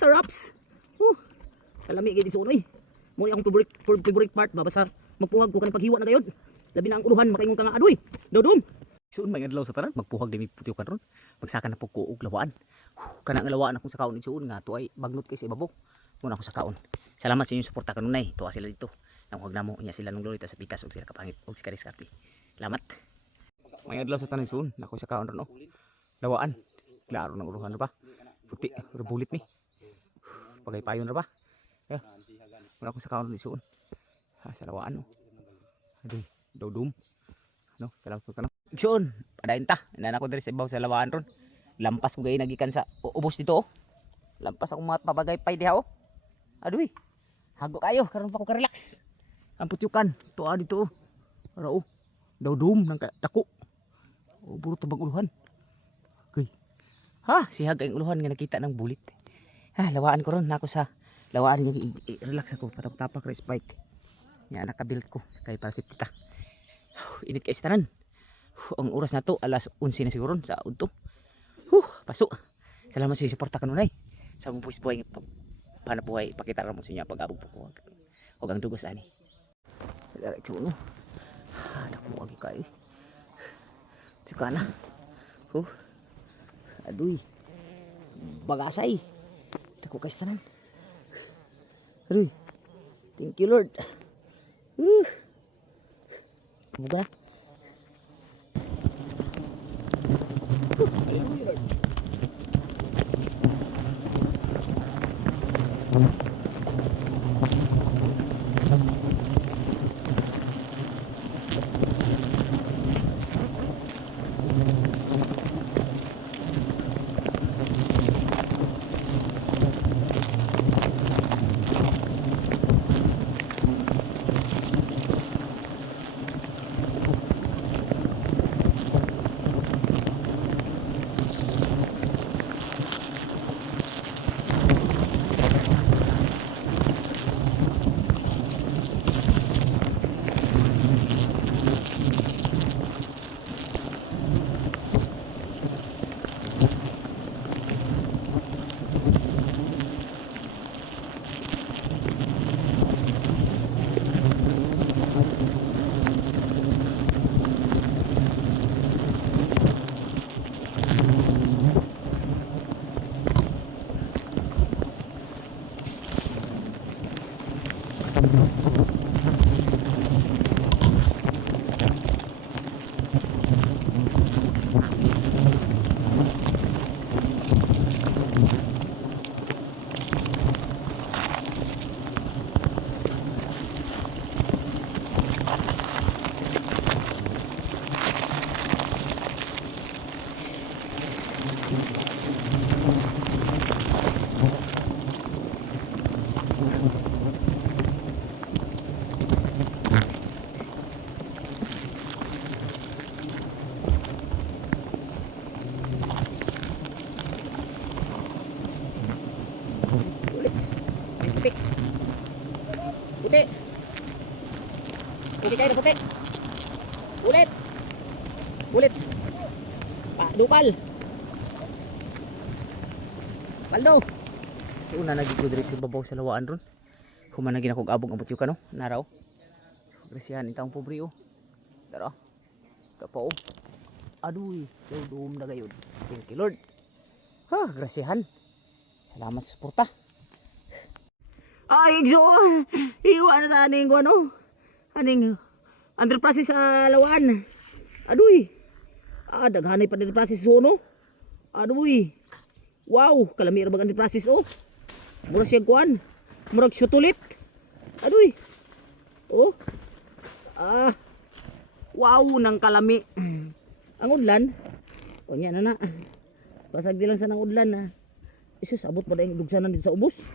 Saraps. Kalami gid igsoon oy. Mo akong favorite part ba basta magpuhag ko kanang paghiwa na gayud. Labi na ang uluhan makaingon ka nga adoy. Dodom. Suon may adlaw sa tanan magpuhag dimi putiyo kan ron. Magsaka na pug ko og lawaan. Kana nga lawaan akong sa kaon igsoon nga tuay bagnot kay sa ibabaw. Muna ako sa kaon. Salamat sa inyong suporta kanunay. Tuwa sila dito. Nang huwag na mo inya sila nung lorito sa pikas og sila kapangit og sika diskarte. Salamat. May adlaw sa tanan suon nako sa kaon ron oh. Lawaan. Klaro nang uluhan ra ba? Puti, bulit ni. Pagay payon ra ba? Wala ko sa kaon ni suon. Sa lawaan oh. Aduh, dodom. No, salamat ko kana. Igsoon, padayon ta. Inan ako diri sa ibaw sa lawaan ron. Lampas ko gay nagikan sa ubos dito oh. Lampas akong mga pabagay pay diha oh. Aduy. Hago kayo karon pa ko ka-relax. Ang putyukan, tuwa dito oh. Ara oh. Dodom nang dako. Oh, puro tabang uluhan. Okay. Si hag ang uluhan nga nakita ng bulit. Lawaan ko ron nako sa lawaan nga relax ako patap-tapak ra spike. Nya naka-build ko kay para safety ta. Init kay tanan. Ang oras na to alas 11 na siguro sa udto. Paso. Salamat sa suporta kanunay. Sa mong buhay paano buhay pakita ra mo sa inyo pag-abog po. Og ang dugos ani. Diretso no. Naku agi kay. Tsaka na. Aduy. Bagasay. Dako kay tanan. Aduy. Thank you Lord. Buka. Puti. Puti kayo na puti. Ulit. Ulit. Dupal. Paldo. Una nagigod rin sa babaw sa lawaan ron. Humanagin ako abong abot yung kano. Naraw. Grasihan itang pobre oh. Dara. Kapo oh. Aduy. Dodom na gayon. Thank you Lord. Grasihan. Salamat sa suporta. Igsoon. Iwan na taning ko ano. Aning under process sa lawan. Aduy. Daghanay pa din process so no. Aduy. Wow, kalami ra bag under process oh. Mura siya kuan. Murag syutulit. Aduy. Oh. Wow nang kalami. Ang udlan. O nya na. Basag di lang sa nang udlan na. Isus abot pa daing dugsanan dito sa ubos.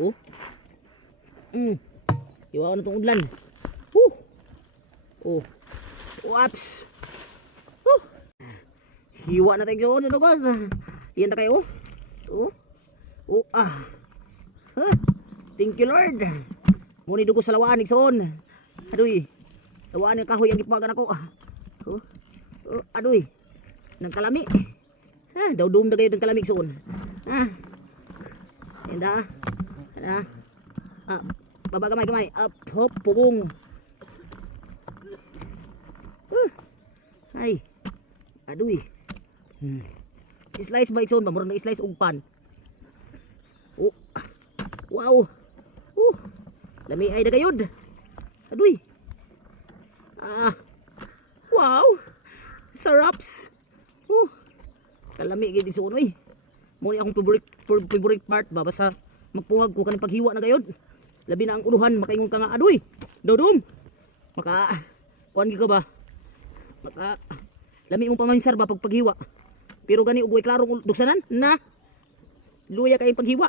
Oh. Iwaw na itong udlan. Waps. Hiwa na tayo sa dugos. Iyan na kayo. Thank you Lord. Muni dugos sa lawaan igsoon. Aduy. Lawaan ng kahoy ang ipagan ako. Aduy. Nang kalami. Daw-dum na kayo ng kalami igsoon. Ganda. Ganda. Baba gamay. Up, hop, pugong. Ay. Aduy. Slice ba itson ba? Murang na slice og pan. Oh. Wow. Lami ay dagayod. Aduy. Wow. Saraps. Kalami gid itson oy. Mo ni akong favorite part ba basta magpuhag ko kaning paghiwa na gayod. Labi na ang uluhan makaingon ka nga aduy. Dodom. Maka kuan gi ka ba? Maka lami mong pamansar ba paghiwa. Pero gani ugoy klarong duksanan na luya kay paghiwa.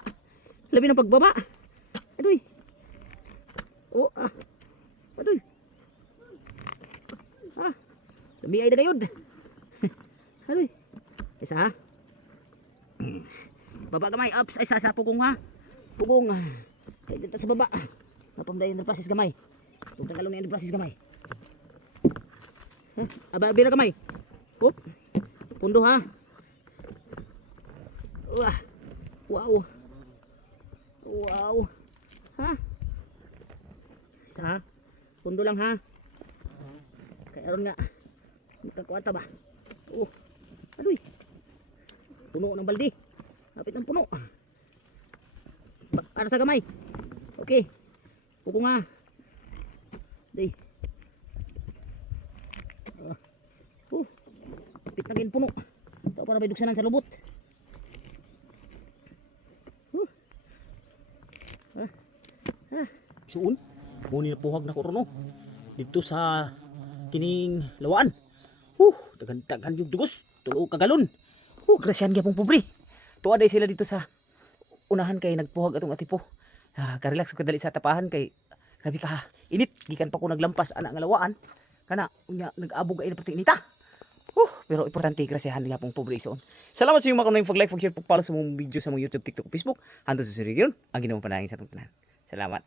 Labi ng pagbaba. Aduy. Aduy. Lami ay dagayod. Aduy. Isa ha. Baba gamay ups ay sa pugong ha. Pugong. Ay dito sa baba. Napamdayon ng process gamay. Tugtang kalon ni process gamay. Aba bira gamay. Hop. Pundo ha. Wow. Ha? Isa. Pundo lang ha. Kaya aron nga. Nagkakuanta ba? Aduy. Puno ng baldi. Lapit ng puno. Para sa gamay. Okay. Puko nga. Day. Lapit na gin puno. Ito para may duksanan sa lubot. Suon. Muni na puhag na ko ron dito sa kining lawaan. Tagan yung dugos. Tulo ka galon. Grasyan gyapon pobre. Tuwa day sila dito sa unahan kay nagpuhag atong atipo. Ka-relax ko kadali sa tapahan kay grabe ka init gikan pa ko naglampas ana nga lawaan. Kana unya nag-abog ay pati inita. Pero importante grasyahan gyapon pobre ison. Salamat sa inyo mga kanang pag-like, pag-share, pag-follow sa mong video sa mong YouTube, TikTok, Facebook. Hangtod sa suriyon. Ang ginawang panahing sa atong tanan. Salamat.